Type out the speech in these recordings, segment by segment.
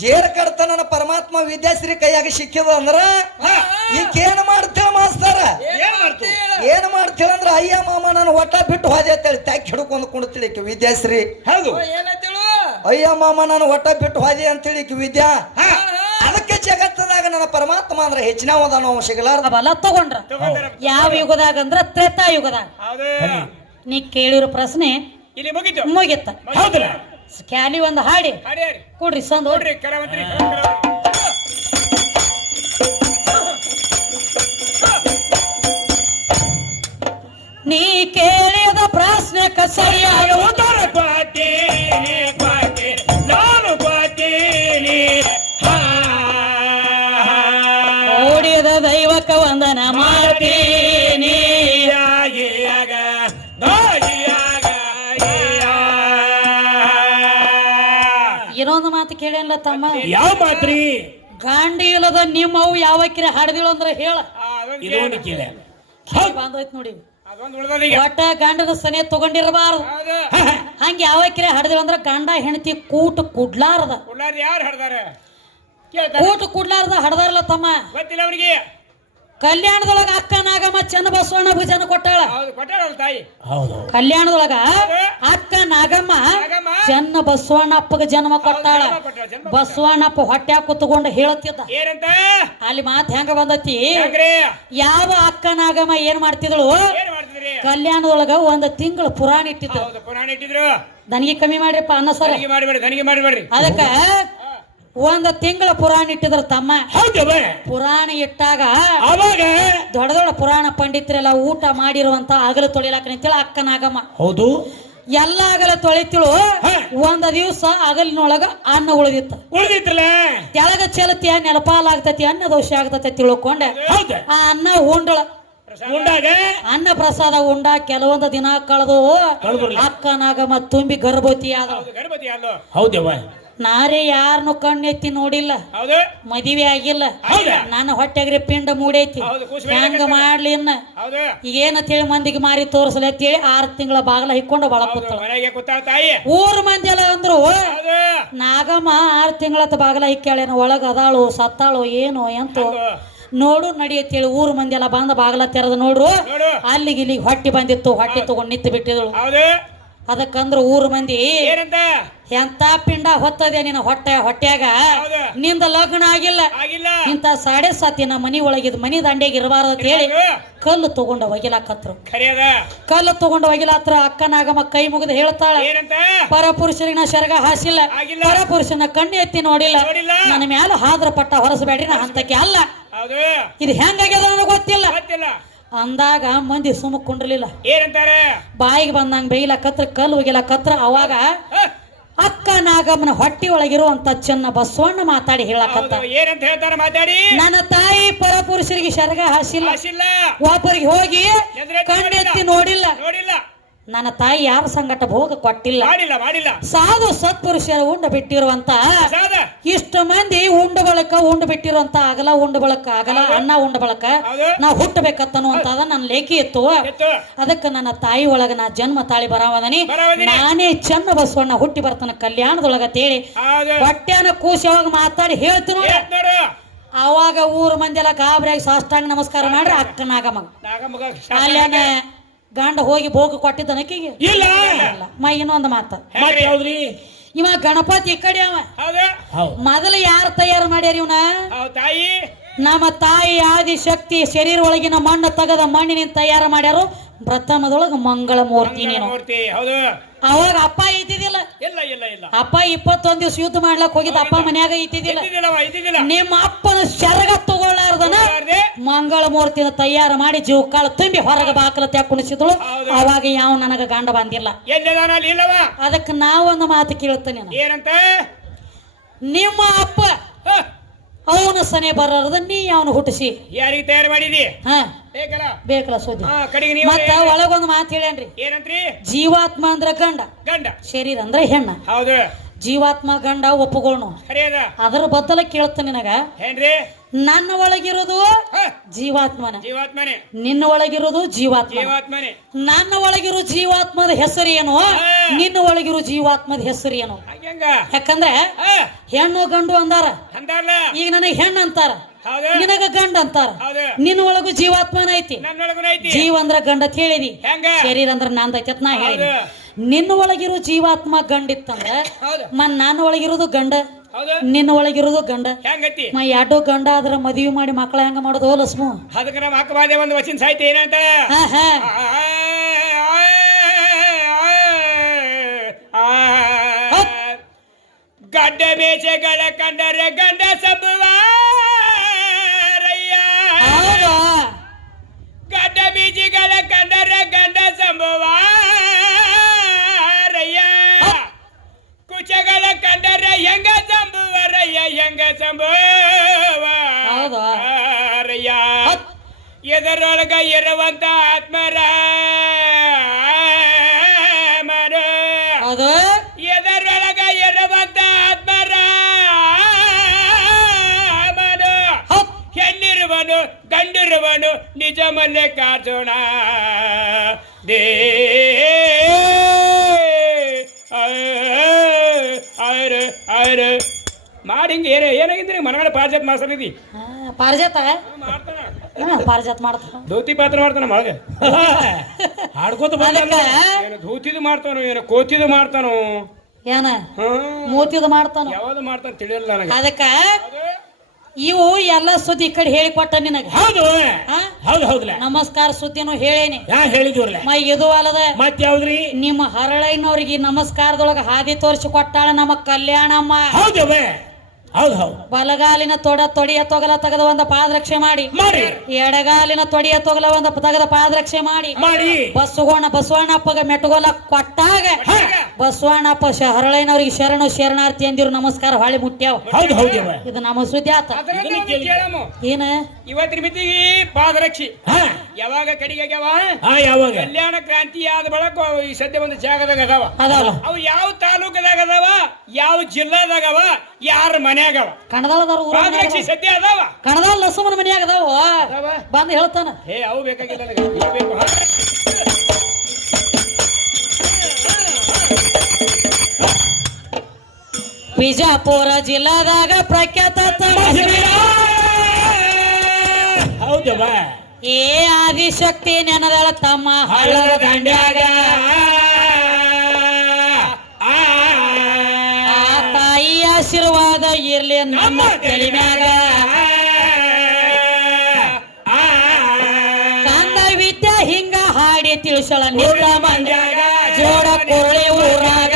ಜೇರ ಕಡ್ತನ ಪರಮಾತ್ಮ ವಿದ್ಯಾಶ್ರೀ ಕೈಯಾಗ ಸಿಕ್ಕಿದ ಅಂದ್ರ ಈಗೇನ್ ಮಾಡ್ತೇವ ಮಾಸ್ತರ ಏನ್ ಮಾಡ್ತೇವ ಅಂದ್ರ ಅಯ್ಯ ಮಾಮ ನಾನು ಒಟ್ಟ ಬಿಟ್ಟು ಹೋದೆ ಅಂತೇಳಿ ತಾಕಿ ಹಿಡ್ಕೊಂಡು ಕುಂಡ್ತಿಳಿ ವಿದ್ಯಾಶ್ರೀ. ಹೌದು, ಅಯ್ಯ ಮಾಮ ನಾನು ಒಟ್ಟ ಬಿಟ್ಟು ಹೋದೆ ಅಂತೇಳಿ ವಿದ್ಯಾ. ಅದಕ್ಕೆ ಜಗತ್ತದಾಗ ನನ್ನ ಪರಮಾತ್ಮ ಅಂದ್ರ ಹೆಚ್ಚಿನ ನಾವು ಸಿಗಲಾರ ಬಲ ತಗೊಂಡ್ರ ಯಾವ ಯುಗದಾಗ ಅಂದ್ರ ತ್ರೇತಾ ಯುಗದಾಗ. ನೀ ಕೇಳಿರೋ ಪ್ರಶ್ನೆ ಮುಗಿತ್ತ. ಹೌದಲ್ಲ, ಕ್ಯಾಲಿ ಒಂದು ಹಾಡಿ ಕೊಡ್ರಿ ಸಂದ್ ನೋಡ್ರಿ. ನೀ ಕೇಳಿದ ಪ್ರಶ್ನೆ ಸರಿಯಾದ ಉತ್ತರ ನಾನು ಓಡಿದ ದೈವಕ ವಂದನ ಮಾಡ್ತೀನಿ. ಇನ್ನೊಂದು ಮಾತು ಕೇಳಿಲ್ಲ ತಮ್ಮ. ಯಾವ ಮಾತ್ರಿ? ಗಾಂಡಿ ಇಲ್ಲದ ನಿಮ್ಮವು ಯಾವಕ್ಕಿರ ಹಾಡ್ದಿಳು ಅಂದ್ರೆ ಹೇಳ. ಬಂದೋಯ್ತು ನೋಡಿ. ಒಟ್ಟ ಗಂಡನ ಸನೆ ತಗೊಂಡಿರಬಾರ್ದು. ಹಂಗ ಯಾವಕ್ಕಿರ ಹಾಡ್ದಿಳು ಅಂದ್ರ ಗಂಡ ಹೆಂಡತಿ ಕೂಟ ಕುಡ್ಲಾರ್ದ. ಕೂಟ ಕುಡ್ಲಾರ್ದ ಹಡ್ದಾರಲ್ಲ ತಮ್ಮ. ಗೊತ್ತಿಲ್ಲ ಅವ್ರಿಗೆ. ಕಲ್ಯಾಣದೊಳಗ ಅಕ್ಕ ನಾಗಮ್ಮ ಚನ್ನ ಬಸವಣ್ಣ ಭುಜನ ಕೊಟ್ಟಾಳ. ಕಲ್ಯಾಣದೊಳಗ ಅಕ್ಕ ನಾಗಮ್ಮ ಚನ್ನ ಬಸವಣ್ಣಪ್ಪಗ ಜನ್ಮ ಕೊಟ್ಟಾಳ. ಬಸವಣ್ಣಪ್ಪ ಹೊಟ್ಟ್ಯಾಗ ಕುತ್ಕೊಂಡು ಹೇಳತ್ತಿದ್ದ. ಅಲ್ಲಿ ಮಾತ್ ಹೆಂಗ ಬಂದತಿ? ಯಾವ ಅಕ್ಕ ನಾಗಮ್ಮ ಏನ್ ಮಾಡ್ತಿದ್ಳು? ಕಲ್ಯಾಣದೊಳಗ ಒಂದ್ ತಿಂಗಳು ಪುರಾಣ ಇಟ್ಟಿದ್ರು. ದನಿಗೆ ಕಮ್ಮಿ ಮಾಡ್ರಿಪ್ಪ ಅನ್ನ ಸರ. ಅದಕ್ಕ ಒಂದ್ ತಿಂಗಳ ಪುರಾಣ ಇಟ್ಟಿದ್ರ ತಮ್ಮ. ಪುರಾಣ ಇಟ್ಟಾಗ ಅವಾಗ ದೊಡ್ಡ ದೊಡ್ಡ ಪುರಾಣ ಪಂಡಿತರೆಲ್ಲ ಊಟ ಮಾಡಿರುವಂತ ಅಗಲ ತೊಳಿಲಾಕ ನಿಂತೇಳ ಅಕ್ಕ ನಾಗಮ್ಮ. ಹೌದು, ಎಲ್ಲ ಅಗಲ ತೊಳಿತಿಳು. ಒಂದ್ ದಿವ್ಸ ಅಗಲಿನೊಳಗ ಅನ್ನ ಉಳಿದಿತ್ತಲ್ಲ. ತೆಳಗ ಚೆಲತಿ ನೆಲಪಾಲಾಗ್ತತಿ, ಅನ್ನ ದೋಷ ಆಗ್ತತಿ ತಿಳ್ಕೊಂಡ ಆ ಅನ್ನ ಉಂಡಳ. ಅನ್ನ ಪ್ರಸಾದ ಉಂಡ ಕೆಲವೊಂದು ದಿನ ಕಳೆದು ಅಕ್ಕ ನಾಗಮ್ಮ ತುಂಬಿ ಗರ್ಭವತಿ ಆದಳು. ನಾರೇ ಯಾರನ್ನು ಕಣ್ಣೆತ್ತಿ ನೋಡಿಲ್ಲ, ಮದುವೆ ಆಗಿಲ್ಲ, ನನ್ನ ಹೊಟ್ಟೆಗ್ರೆ ಪಿಂಡ ಮೂಡೈತಿ, ಹೆಂಗ ಮಾಡ್ಲಿ ಇನ್ನ ಈಗೇನಂತ ಹೇಳಿ ಮಂದಿಗೆ ಮಾರಿ ತೋರ್ಸಲ ಅಂತೇಳಿ 6 ತಿಂಗಳ ಬಾಗಲ ಹಿಕ್ಕೊಂಡು ಒಳ ಊರ್ ಮಂದಿ ಎಲ್ಲ ಅಂದ್ರು ನಾಗಮ್ಮ 6 ತಿಂಗಳತ್ತ ಬಾಗಲ ಹಿಕ್ಕಾಳೇನ, ಒಳಗ ಅದಾಳು ಸತ್ತಾಳು ಏನು ಎಂತು ನೋಡು ನಡಿಯತ್ತೇಳಿ ಊರ್ ಮಂದಿ ಎಲ್ಲ ಬಂದ ಬಾಗಲ ತೆರೆದು ನೋಡ್ರು. ಅಲ್ಲಿಗೆ ಇಲ್ಲಿಗೆ ಹೊಟ್ಟಿ ಬಂದಿತ್ತು. ಹೊಟ್ಟಿ ತಗೊಂಡ್ ನಿಂತು ಬಿಟ್ಟಿದಳು. ಅದಕ್ಕಂದ್ರ ಊರ್ ಮಂದಿ ಎಂತ ಪಿಂಡ ಹೊತ್ತದೆ ನಿನ್ನ ಹೊಟ್ಟ್ಯಾಗ, ನಿಂದ ಲಗ್ನ ಆಗಿಲ್ಲ, ಇಂತ 7.5 ನಮ್ಮ ಮನಿ ಒಳಗಿದ್ ಮನಿ ದಂಡೆಗೆ ಇರಬಾರ್ದು ಅಂತ ಹೇಳಿ ಕಲ್ಲು ತಗೊಂಡ ಒಗಿಲಾಕತ್ರು. ಕಲ್ಲು ತಗೊಂಡ ಒಗಿಲಾತ್ರ ಅಕ್ಕ ನಾಗಮ್ಮ ಕೈ ಮುಗಿದು ಹೇಳ್ತಾಳ, ಪರಪುರುಷರಿನ ಶರಗ ಹಾಸಿಲ್ಲ, ಪರಪುರುಷನ ಕಣ್ಣು ಎತ್ತಿ ನೋಡಿಲ್ಲ, ನನ್ನ ಮ್ಯಾಲ ಹಾದ್ರ ಪಟ್ಟ ಹೊರಸಬೇಡ್ರಿ, ನಾ ಹಂತಕ್ಕೆ ಅಲ್ಲ. ಇದು ಹೆಂಗಾಗ್ಯದ ನನಗೆ ಗೊತ್ತಿಲ್ಲ ಅಂದಾಗ ಮಂದಿ ಸುಮ್ಮ ಕುಂಡ್ರಲಿಲ್ಲ. ಬಾಯಿಗೆ ಬಂದಂಗ ಬೈಲಾಕತ್ರ ಕಲ್ಲು ಒಗಿಲಾಕತ್ರ. ಅವಾಗ ಅಕ್ಕ ನಾಗಮ್ಮನ ಹೊಟ್ಟಿ ಒಳಗಿರುವಂತ ಚೆನ್ನ ಬಸವಣ್ಣ ಮಾತಾಡಿ ಹೇಳಕತ್ತ, ನನ್ನ ತಾಯಿ ಪರಪುರುಷರಿಗೆ ಶರಗ ಹಾಸಿಲ್ಲ, ಒಬ್ಬರಿಗೆ ಹೋಗಿ ಕಣ್ಣೆತ್ತಿ ನೋಡಿಲ್ಲ, ನನ್ನ ತಾಯಿ ಯಾರ ಸಂಗಟ ಭೋಗ ಕೊಟ್ಟಿಲ್ಲ, ಸಾಧು ಸತ್ಪುರುಷರ ಉಂಡ ಬಿಟ್ಟಿರುವಂತ ಇಷ್ಟು ಮಂದಿ ಉಂಡು ಬಳಕ ಉಂಡು ಬಿಟ್ಟಿರುವಂತ ಅಗಲ ಉಂಡು ಬಳಕ ಅಗಲ ಅನ್ನ ಉಂಡು ಬಳಕ ನಾ ಹುಟ್ಟಬೇಕತ್ತನ್ನುವಂತದ ನನ್ನ ಲೇಖಿ ಇತ್ತು. ಅದಕ್ಕೆ ನನ್ನ ತಾಯಿ ಒಳಗ ನಾ ಜನ್ಮ ತಾಳಿ ಬರಾವದನಿ, ನಾನೇ ಚೆನ್ನ ಬಸವಣ್ಣ ಹುಟ್ಟಿ ಬರ್ತಾನ ಕಲ್ಯಾಣದೊಳಗ ತೇಳಿ ಹೊಟ್ಟೆನ ಕೂಸವಾಗ ಮಾತಾಡಿ ಹೇಳ್ತೀನಿ. ಅವಾಗ ಊರ್ ಮಂದಿ ಎಲ್ಲ ಗಾಬರಿಯಾಗಿ ಸಾಷ್ಟಾಂಗ ನಮಸ್ಕಾರ ಮಾಡ್ರಿ ಅಕ್ಕ ನಾಗಮ್ಮ. ಅಲ್ಲೇನ ಗಂಡ ಹೋಗಿ ಭೋಗ ಕೊಟ್ಟಿದ್ದನಕ್ಕಿಗೆ ಇಲ್ಲ. ಮ ಇನ್ನೊಂದು ಮಾತ, ಇವ ಗಣಪತಿ ಈ ಕಡೆ ಅವ ಮೊದಲು ಯಾರು ತಯಾರು ಮಾಡ್ಯಾರ ಇವನ? ನಮ್ಮ ತಾಯಿ ಆದಿಶಕ್ತಿ ಶರೀರ ಒಳಗಿನ ಮಣ್ಣು ತಗದ ಮಣ್ಣಿನಿಂದ ತಯಾರು ಮಾಡ್ಯಾರು. ಪ್ರಥಮದೊಳಗ ಮಂಗಳ ಮೂರ್ತಿ. ನೀನು ಅವಾಗ ಅಪ್ಪ ಇದ್ದಿದ್ದಿಲ್ಲ. ಅಪ್ಪ 21 ದಿವಸ ಯುದ್ಧ ಮಾಡ್ಲಕ್ ಹೋಗಿದ್ದ. ಅಪ್ಪ ಮನ್ಯಾಗ ಇದ್ದಿದ್ದಿಲ್ಲ. ನಿಮ್ಮ ಅಪ್ಪನ ಶರಗ ತಗೊಳ್ಳಾರ್ದನ ಮಂಗಳ ಮೂರ್ತಿನ ತಯಾರು ಮಾಡಿ ಜೀವಕಾಳ ತುಂಬಿ ಹೊರಗ ಬಾಕಲ ಕುಣಿಸಿದಳು. ಅವಾಗ ಯಾವ ನನಗ ಗಂಡ ಬಂದಿಲ್ಲ. ಅದಕ್ಕೆ ನಾವೊಂದು ಮಾತು ಕೇಳ್ತೇನೆ, ನಿಮ್ಮ ಅಪ್ಪ ಅವನ ಸನೆ ಬರದ ನೀ ಅವನು ಹುಟ್ಟಿಸಿ ಯಾರಿಗೆ ತಯಾರು ಮಾಡಿದಿ? ಬೇಕಲ್ಲ ಸುದ್ದಿ. ಮತ್ತ ಒಳಗೊಂದು ಮಾತು ಹೇಳೇನ್ರಿ, ಜೀವಾತ್ಮ ಅಂದ್ರ ಗಂಡ, ಶರೀರ ಅಂದ್ರ ಹೆಣ್ಣ. ಜೀವಾತ್ಮ ಗಂಡ ಒಪ್ಪುಗೋಣ ಖರೆ ಅದ ಅದರ ಬದಲ ಕೇಳ್ತಾನೆ ನಿನಗ ಏನ್ರಿ ನನ್ನ ಒಳಗಿರೋದು ಹ, ಜೀವಾತ್ಮನ ಜೀವಾತ್ಮನೆ ನಿನ್ನ ಒಳಗಿರೋದು ಜೀವಾತ್ಮ ಜೀವಾತ್ಮನೆ ನನ್ನ ಒಳಗಿರೋ ಜೀವಾತ್ಮದ ಹೆಸರು ಏನು ನಿನ್ನ ಒಳಗಿರೋ ಜೀವಾತ್ಮದ ಹೆಸರು ಏನು ಹಂಗ ಯಾಕಂದ್ರೆ ಹೆಣ್ಣು ಗಂಡು ಅಂದಾರ ಅಂದಾರಲ್ಲ ಈಗ ನನಗೆ ಹೆಣ್ಣು ಅಂತಾರ ಹೌದು ನಿನಗ ಗಂಡ ಅಂತಾರ ಹೌದು ನಿನ್ನ ಒಳಗು ಜೀವಾತ್ಮನ ಐತಿ ನನ್ನೊಳಗೂ ಐತಿ ಜೀವ ಅಂದ್ರ ಗಂಡ ಅಂತ ಹೇಳಿದಿ ಹೆಂಗ ಶರೀರ ಅಂದ್ರ ನಂದೈತಿ ಅಂತ ನಾ ಹೇಳಿದಿ ಹೌದು ನಿನ್ನ ಒಳಗಿರೋ ಜೀವಾತ್ಮ ಗಂಡ ಇತ್ತಂದ್ರ ಹೌದು ನನ್ನ ಒಳಗಿರೋದು ಗಂಡ ಹೌದು ನಿನ್ನ ಒಳಗಿರೋದು ಗಂಡ ಹೆಂಗತಿ ಎರಡು ಗಂಡ ಆದ್ರ ಮದುವೆ ಮಾಡಿ ಮಕ್ಕಳ ಹೆಂಗ ಮಾಡೋದು ಲಸ್ಮು ಅದಕ್ಕೆ ನಮ್ಮ ಅಕ್ಕ ಬಾದೆ ಒಂದು ವಚನ ಸಾಯ್ತಿ ಏನಂತ ಹಾ ಹಾ ಗಡ್ಡ ಬೇಸಗಳ ಕಂಡರೆ ಗಂಡ ಸಂಭುವಾರಯ್ಯ ಹೌದು ಗಡ್ಡ ಬೀಜಗಳ ಕಂಡರೆ ಗಂಡ ಸಂಭುವಾರಯ್ಯ ಕುಚಗಳ ಕಂಡರೆ ಹೆಂಗ ಸಂಭುವರಯ್ಯ ಹೆಂಗ ಸಂಭುವಾರಯ್ಯ ಎದರೊಳಗ ಇರುವಂತ ಆತ್ಮರ ಹೌದು ಎದರೊಳಗ ಇರುವಂತ ಆತ್ಮರ ಹೆಣ್ಣಿರುವನು ಗಂಡಿರುವನು ನಿಜ ಮಲ್ಲಿಕಾರ್ಜುನ ದೇ ಮಾಡಿ ಹಿಂಗೆ ಏನಾಗಿದ್ರಿ ಮನಗಡೆ ಪಾರಿಜಾತ ಮಾಸ್ತರಿದಿ ಪಾರಿಜಾತ ಮಾಡ್ತಾನ ಪಾರಿಜಾತ ಮಾಡ್ತಾನ ಧೋತಿ ಪಾತ್ರ ಮಾಡ್ತಾನ ಮಳಗ ಹಾಡ್ಕೋತ ಬಂದಲ್ಲ ಏನು ಧೋತಿದು ಮಾಡ್ತಾನೋ ಏನು ಕೋತಿದು ಮಾಡ್ತಾನೋ ಏನ ಮೂತಿದ ಮಾಡ್ತಾನ ಯಾವ್ದು ಮಾಡ್ತಾನ ತಿಳಿಯಲ್ಲ ನನಗೆ ಅದಕ್ಕ ಇವು ಎಲ್ಲ ಸುದ್ದಿ ಈ ಕಡೆ ಹೇಳಿಕೊಟ್ಟ ನಿನಗ ಹೌದು ಹೌದು ಹೌದಲ್ಲ ನಮಸ್ಕಾರ ಸುದ್ದಿನೂ ಹೇಳೇನಿ ಯಾ ಹೇಳಿದ್ರಲ್ಲ ಮೈ ಇದು ಅಲ್ಲದ ಮತ್ ಯಾವ್ದ್ರಿ ನಿಮ್ಮ ಹರಳೈನವ್ರಿಗೆ ನಮಸ್ಕಾರದೊಳಗ ಹಾದಿ ತೋರಿಸಿ ಕೊಟ್ಟಾಳ ನಮ್ಮ ಕಲ್ಯಾಣಮ್ಮ ಹೌದು ಹೌದು ಹೌದು ಬಲಗಾಲಿನ ತೊಡೆಯ ತೊಗಲ ತೆಗೆದ ಒಂದು ಪಾದರಕ್ಷೆ ಮಾಡಿ ಮಾಡಿ ಎಡಗಾಲಿನ ತೊಡೆಯ ತೊಗಲ ಒಂದು ತೆಗೆದ ಪಾದರಕ್ಷೆ ಮಾಡಿ ಮಾಡಿ ಬಸವಣ್ಣಪ್ಪಗ ಮೆಟ್ಟಗೋಲ ಕೊಟ್ಟಾಗ ಬಸವಣ್ಣಪ್ಪ ಹರಳೈನವ್ರಿಗೆ ಶರಣಾರ್ಥಿ ಅಂದಿರು ನಮಸ್ಕಾರ ಹೊಳಿ ಮುಟ್ಟ್ಯಾವ ಹೌದು ಹೌದು ಇದು ನಮ್ಮ ಸುದ್ದಿ ಆತ ಏನ ಇವತ್ತಿನ ಮಿತಿಗೆ ಪಾದರಕ್ಷಿ ಯಾವಾಗ ಕಡಿಗೆ ಯಾವಾಗ ಕಲ್ಯಾಣ ಕ್ರಾಂತಿ ಆದ ಬಳಕ ಈ ಸದ್ಯ ಒಂದು ಜಾಗದಾಗ ಅದಾವ ಅವು ಯಾವ ತಾಲೂಕದಾಗ ಅದಾವ ಯಾವ ಜಿಲ್ಲಾದಾಗ ಅವ ಯಾರ ಮನ್ಯಾಗವ ಕಣದಾಳದವ್ರ ಪಾದರಕ್ಷಿ ಸದ್ಯ ಅದಾವ ಕಣದಾಳ ಲಸುಮನ ಮನ್ಯಾಗ ಅದಾವ ಬಂದು ಹೇಳ್ತಾನ ಹೇ ಅವು ಬೇಕಾಗಿಲ್ಲ ನನಗೆ ಇವು ಬೇಕು ಬಿಜಾಪುರ ಜಿಲ್ಲಾದಾಗ ಪ್ರಖ್ಯಾತ ಹೌದವ ಏ ಆದಿಶಕ್ತಿ ನೆನದಳ ತಮ್ಮ ಹಳ್ಳದ ದಂಡ್ಯಾಗ ಆ ತಾಯಿ ಆಶೀರ್ವಾದ ಇರ್ಲಿ ನಮ್ಮ ತಲೆ ಮ್ಯಾಗ ಕಂದ ವಿದ್ಯೆ ಹಿಂಗ ಹಾಡಿ ತಿಳಿಸಳ ನಿಂತ ಮಂದ್ಯಾಗ ಜೋಡ ಕುರುಳಿ ಊರಾಗ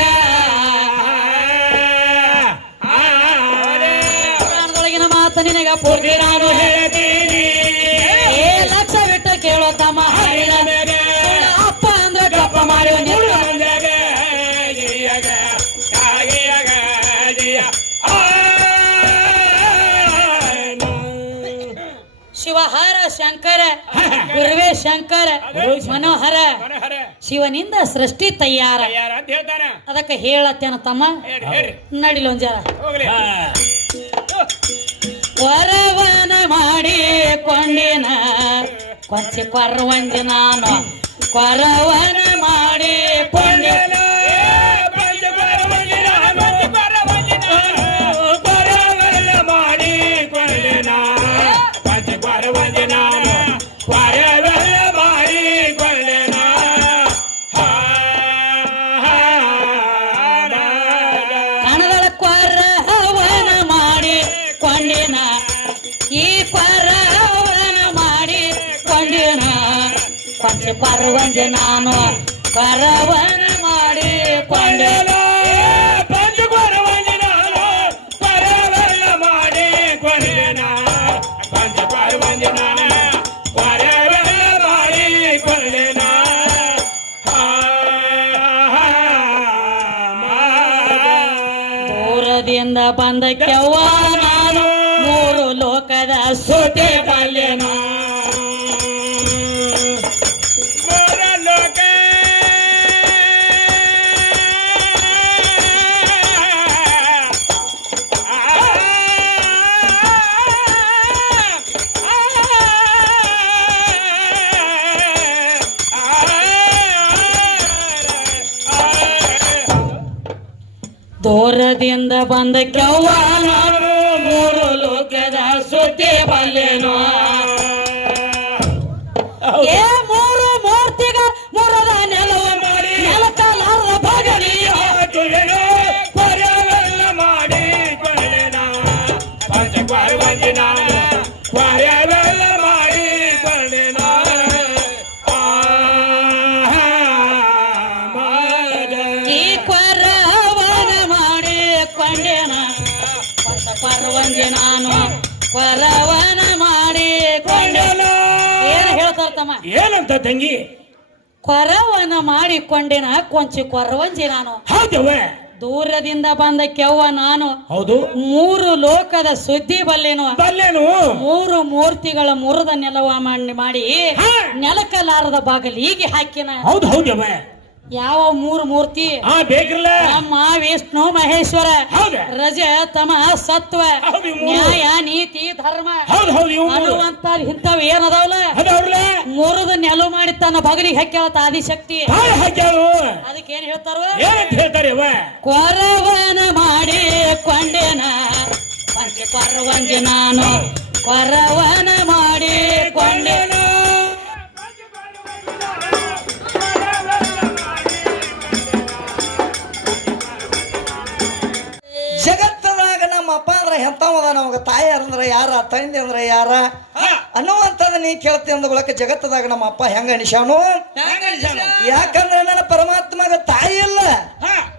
ಪ್ರಾಣದೊಳಗಿನ ಮಾತ ನಿನಗ ಪೂರ್ತಿ ನಾನು ಹೇಳ್ತೀನಿ ಏ ಲಕ್ಷ ಬಿಟ್ಟು ಕೇಳೋ ತಮ್ಮ ಹಾಡಿನ ಅಪ್ಪ ಅಂದ್ರ ಗಪ್ಪ ಮಾಡಿ ಶಿವಹಾರ ಶಂಕರ ಗುರುವೇ ಶಂಕರ ಮನೋಹರ ಶಿವನಿಂದ ಸೃಷ್ಟಿ ತಯಾರ ಅಂತ ಹೇಳ್ತಾನ ಅದಕ್ಕೆ ಹೇಳತ್ತೇನ ತಮ್ಮ ನಡಿಲ ಒಂಜಾರ ವರವನ ಮಾಡಿ ಕೊಂಡಿನ ಕೊಂಚಿ ಪರ್ವಂಜ ನಾನು ಕೊರವನ ಮಾಡಿ ಕೊಂಡಿನ ಕಣದಳ ಕೊರವನ ಮಾಡಿ ಕೊಂಡಿನ ಈ ಕೊರವನ ಮಾಡಿ ಕೊಂಡಿನ ಕೊಂಚ ಪರ್ವಂಜ ನಾನು ಕೊರವನ ಮಾಡಿ ಕೊಂಡಿನ ದೂರದಿಂದ ಬಂದ ಕೆವ್ವ ನಾನು ಮೂರು ಲೋಕದ ಸೋತೆ ಬಲ್ಲೆನು ದೂರದಿಂದ ಬಂದ ಕೆವ್ವ ನಾನು ಮೂರು ಲೋಕದ ಸುದ್ದಿ ಬಲ್ಲೆನೋ. ಏ ಮೂರು ಮೂರ್ತಿಗ ಮುರದ ನೆಲವ ಮಾಡಿ ನೆಲಕಲಾರದ ಬಗಲಿಯ ಪರ್ಯವೆಲ್ಲ ಮಾಡಿ ಕೊಳ್ಳೆನ ಪಂಚಪಾರ್ವಂಜಿನ ಪರ್ಯವೆಲ್ಲ ಮಾಡಿ ಕೊಳ್ಳೆನ. ಈ ಕೊರವನ ಮಾಡಿ ಕೊಂಡೆನ ಪರ್ವಂಜಿ ನಾನು ಕೊರವನ ಮಾಡಿ ಕೊಂಡೆನ. ಏನ್ ಹೇಳ್ತಾರ ತಮ್ಮ? ಏನಂತ ತಂಗಿ? ಕೊರವನ ಮಾಡಿಕೊಂಡೆನ ಕೊಂಚ ಕೊರವಂಜಿ ನಾನು. ಹೌದವ. ದೂರದಿಂದ ಬಂದ ಕೆವ್ವ ನಾನು. ಹೌದು. ಮೂರು ಲೋಕದ ಸುದ್ದಿ ಬಲ್ಲೆನು. ಮೂರು ಮೂರ್ತಿಗಳ ಮುರದ ನೆಲವ ಮಾಡಿ ನೆಲಕಲಾರದ ಬಾಗಲಿಗೆ ಹಾಕಿನ. ಹೌದು ಹೌದವ. ಯಾವ ಮೂರು ಮೂರ್ತಿ? ಬೇಕ್ರಲ್ಲ. ನಮ್ಮ ವಿಷ್ಣು ಮಹೇಶ್ವರ, ರಜ ತಮ ಸತ್ವ, ನ್ಯಾಯ ನೀತಿ ಧರ್ಮ ಅನ್ನುವಂತ ಇಂಥವ್ ಏನದಾವಲ್ಲ ಮುರಿದ ನೆಲ ಮಾಡಿ ತನ್ನ ಬಗಲಿಗೆ ಹಾಕ್ಯಾವತ್ತ ಆದಿಶಕ್ತಿ. ಅದಕ್ಕೆ ಏನ್ ಹೇಳ್ತಾರ? ಕೊರವನ ಮಾಡಿ ಕೊಂಡೆನ ಪಂಚ ಕೊರವಂಜಿ ನಾನು ಕೊರವನ ಮಾಡಿ ಕೊಂಡೆನ. ಜಗತ್ತದಾಗ ನಮ್ಮ ಅಪ್ಪ ಅಂದ್ರೆ ಎಂತವದ, ನಮಗ ತಾಯಿ ಅಂದ್ರೆ ಯಾರ, ತಂದೆ ಅಂದ್ರೆ ಯಾರ ಅನ್ನುವಂಥದ್ದು ನೀ ಕೇಳ್ತಿ ಅಂದಗೊಳಕ ಜಗತ್ತದಾಗ ನಮ್ಮ ಅಪ್ಪ ಹೆಂಗ ಅನಿಸ್ಯಾನು? ಯಾಕಂದ್ರೆ ನನ್ನ ಪರಮಾತ್ಮಗ ತಾಯಿ ಇಲ್ಲ,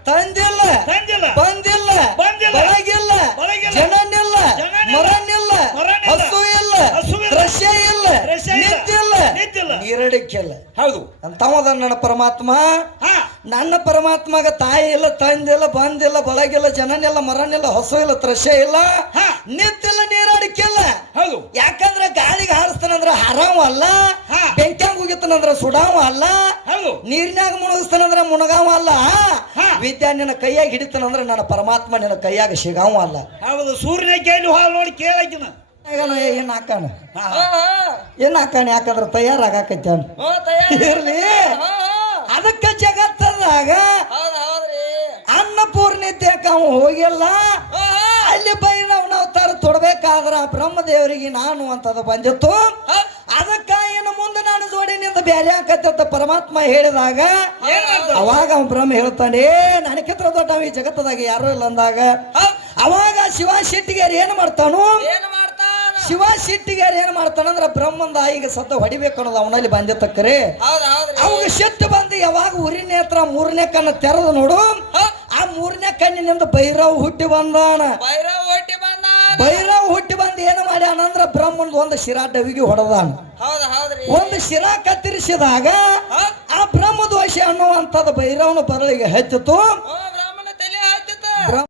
ತಂದಿಲ್ಲ, ಬಂದಿಲ್ಲ, ಬೆಳಗಿಲ್ಲ, ಜನನಿಲ್ಲ, ಮರನಿಲ್ಲ, ಹಸು ಇಲ್ಲ, ದೃಶ್ಯ ಇಲ್ಲ, ನಿಂತಿಲ್ಲ, ನೀರಡಿಕ್ಕಿಲ್ಲ. ಹೌದು ಅಂತವದ ನನ್ನ ಪರಮಾತ್ಮ. ನನ್ನ ಪರಮಾತ್ಮಗ ತಾಯಿ ಇಲ್ಲ, ತಂದಿಲ್ಲ, ಬಂದಿಲ್ಲ, ಬೆಳಗಿಲ್ಲ, ಜನನಿಲ್ಲ, ಮರನಿಲ್ಲ, ಹಸು ಇಲ್ಲ, ದೃಶ್ಯ ಇಲ್ಲ, ನಿಂತಿಲ್ಲ, ನೀರಡಿಕ್ಕಿಲ್ಲ. ಹೌದು. ಯಾಕಂದ್ರೆ ಗಾಳಿಗೆ ಹಾರಿಸ್ತಾನಂದ್ರ ಹರಾವ ಅಲ್ಲ, ಬೆಂಕ್ಯಾಂಗ ಹೋಗಿತ್ತಾನಂದ್ರ ಸುಡಾವ ಅಲ್ಲ, ನೀರಿನಾಗ ಮುಣಗಿಸ್ತಾನಂದ್ರ ಮುಣಗಾವ ಅಲ್ಲ, ವಿದ್ಯಾ ನಿನ್ನ ಕೈಯಾಗ ಹಿಡಿತಾನಂದ್ರ ನನ್ನ ಪರಮಾತ್ಮ ನಿನ್ನ ಕೈಯಾಗ ಸಿಗಾವ ಅಲ್ಲ. ಹೌದು. ಸೂರ್ಯನ ಕೈಲಿ ಹಾಲು ನೋಡಿ ಕೇಳಕಿನ ಏನ್ ಹಾಕಾನ, ಏನ್ ಹಾಕಾನ? ಯಾಕಂದ್ರ ತಯಾರಾಗಕೈತಿ ಇರ್ಲಿ. ಅದಕ್ಕ ಜಗತ್ತದಾಗ ಅನ್ನಪೂರ್ಣಿತ್ಯಕ್ಕ ಅವ ಹೋಗಿಲ್ಲ. ಅಲ್ಲಿ ಬೈರವನ ಅವತಾರ ತೊಡಬೇಕಾದ್ರ ಬ್ರಹ್ಮದೇವರಿಗೆ ನಾನು ಅಂತದ ಬಂದಿತ್ತು. ಅದಕ್ಕ ಇನ್ನು ಮುಂದೆ ನಾನು ಜೋಡಿನಿಂದ ಬೇರೆ ಆಕತ್ತ ಪರಮಾತ್ಮ ಹೇಳಿದಾಗ ಅವಾಗ ಅವ ಬ್ರಹ್ಮ ಹೇಳ್ತಾನೆ, ನನಗಿಂತ ದೊಡ್ಡ ಈ ಜಗತ್ತದಾಗ ಯಾರು ಇಲ್ಲ ಅಂದಾಗ ಅವಾಗ ಶಿವ ಶೆಟ್ಟಿಗಾರಿ ಏನ್ ಮಾಡ್ತಾನು? ಶಿವ ಶೆಟ್ಟಿಗಾರಿ ಏನ್ ಮಾಡ್ತಾನಂದ್ರ ಬ್ರಹ್ಮಂದ ಈಗ ಸತ್ತ ಹೊಡಿಬೇಕು ಅನ್ನೋದು ಅವನಲ್ಲಿ ಬಂದಿತ್ತಕ್ಕರೆ ಅವಾಗ ಶೆಟ್ಟು ಬಂದು ಯಾವಾಗ ಉರಿ ನೇತ್ರ ಮೂರನೇ ಕಣ್ಣು ತೆರೆದು ನೋಡು, ಆ ಮೂರನೇ ಕಣ್ಣಿನಿಂದ ಭೈರವ್ ಹುಟ್ಟಿ ಬಂದಾನ. ಭೈರವ್ ಹುಟ್ಟಿ ಬಂದು ಏನು ಮಾಡ್ಯಾನಂದ್ರ ಬ್ರಹ್ಮಂದ ಒಂದು ಶಿರಾ ಡವಿಗೆ ಹೊಡೆದಾನ. ಒಂದು ಶಿರಾ ಕತ್ತರಿಸಿದಾಗ ಆ ಬ್ರಹ್ಮ ದೋಷ ಅನ್ನುವಂಥದ್ದು ಭೈರವನ ಬರಳಿಗೆ ಹೆಚ್ಚಿತು.